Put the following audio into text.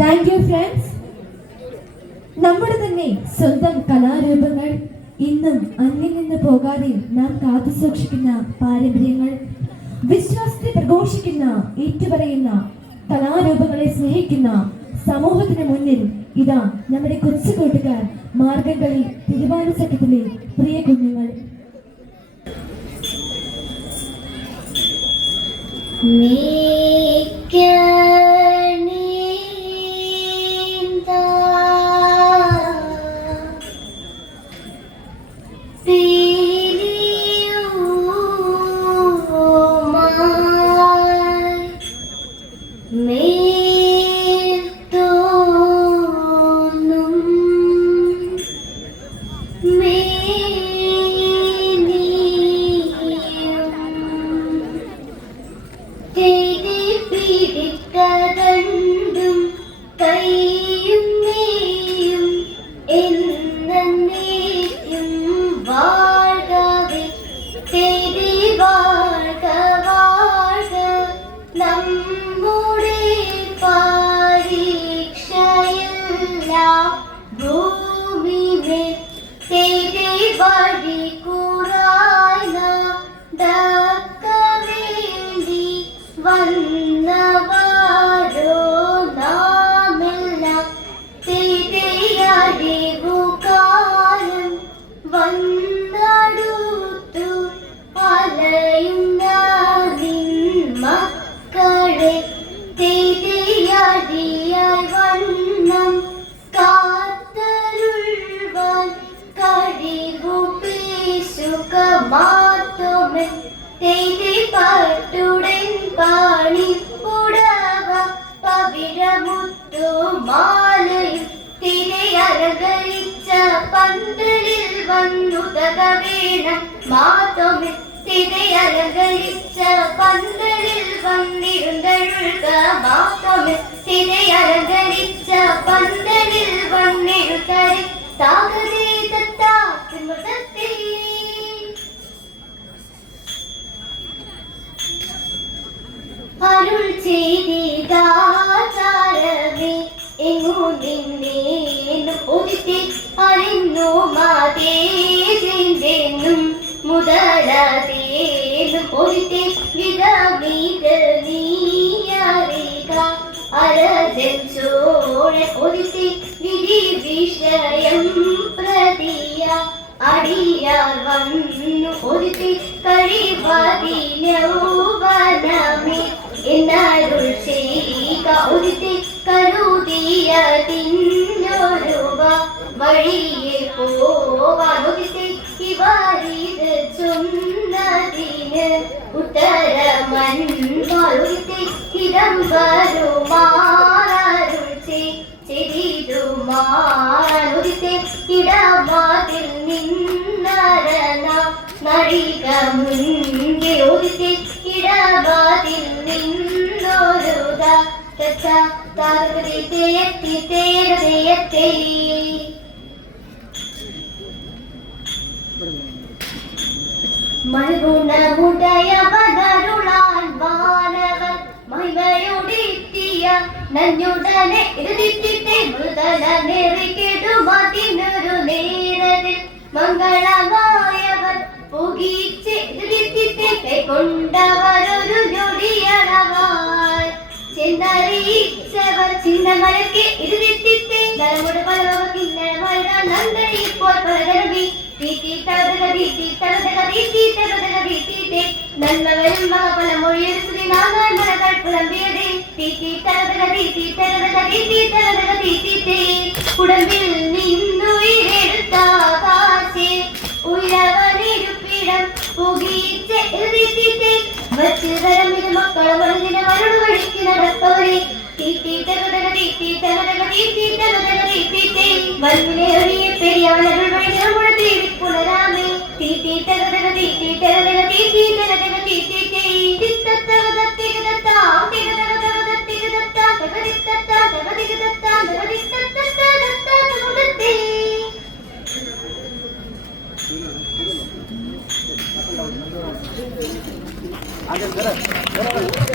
Thank you friends. നമ്മുടെ തന്നെ സ്വന്തം കലാരൂപങ്ങൾ ഇന്നും അന്യം നിന്ന് പോകാതെ നാം കാത്തു സൂക്ഷിക്കുന്ന പാരമ്പര്യങ്ങൾ, വിശ്വാസത്തെ പ്രഘോഷിക്കുന്ന, ഏറ്റുപറയുന്ന കലാരൂപങ്ങളെ സ്നേഹിക്കുന്ന സമൂഹത്തിന് മുന്നിൽ ഇതാ നമ്മുടെ കൊച്ചു കൂട്ടുകാർ മാർഗംകളി തിരുവാതിരച്ചട്ടത്തിലെ പ്രിയ കുഞ്ഞുങ്ങൾ. അരുൾ ചെയ്താചാരമേ എങ്ങു നിന്നേനും ഒതുക്കി അറിഞ്ഞു മാതേന്നും മുതലതേനും ഒതുക്കി വിധമീത നീയറിക അരജൻ ചോഴൻ ഒതുക്കി വിധി വിഷയം പ്രതിയ അടിയാർ വന്നു ഒതുക്കി കഴിവതിനൗവനമേ എന്നരുൾ ചെയ്യുക ഒതുക്കി കരുതിയതിന്നൊരുവ വഴിയെ പോവാൻ ഒതുക്കി ഇവരിത് ചൊന്നതിന് ഉത്തരമൻപൊതുക്കി ഇടം വരുമാറരുൾ ചെയ്തുമാറൊതുക്കി ഇടവാതിൽ നിന്നരന നടിക മുൻകെ ഒതുക്കി ഇടവാതിൽ നിന്നൊരുത തകൃതി തേരതയത്തെ മൽഗുണമുടയവനരുളാൻ മാനവൻ മഹിമയോടെത്തിയ നഞ്ഞുടനെ ഇരുതിത്തെ മൃദല നെറിക്കെടുമതിനൊരു നേരത്തിൽ മംഗളമായവർ പുകീച്ച് ഇരുതിത്തെ കൈക്കൊണ്ടവരൊരു ഞൊടിയണവാൻ ചെന്നറിയിച്ചവർ ചിന്നമലക്ക് ഇരുതിത്തെ നരമുടെ പലവ കിന്നരമായ നന്ദി ഇപ്പോൾ പലതരവി നന്മവരും മകപലമൊഴിയൊരു ശ്രീ നാഗാൻ മലകൾ പുലമ്പിയതേ ഉടമ്പിൽ നിന്നുയിരെടുത്ത കാശേ ഉയവനിരുപ്പിടം പുകീച്ച് എഴുതിത്തെ വച്ച് തരം ഇത് മക്കളെ മരുന്നിനെ മരുട് വഴിക്ക് നടപ്പവരെ വൽവിനെ പെരിയവനരുൾ വഴി പുനരാമേ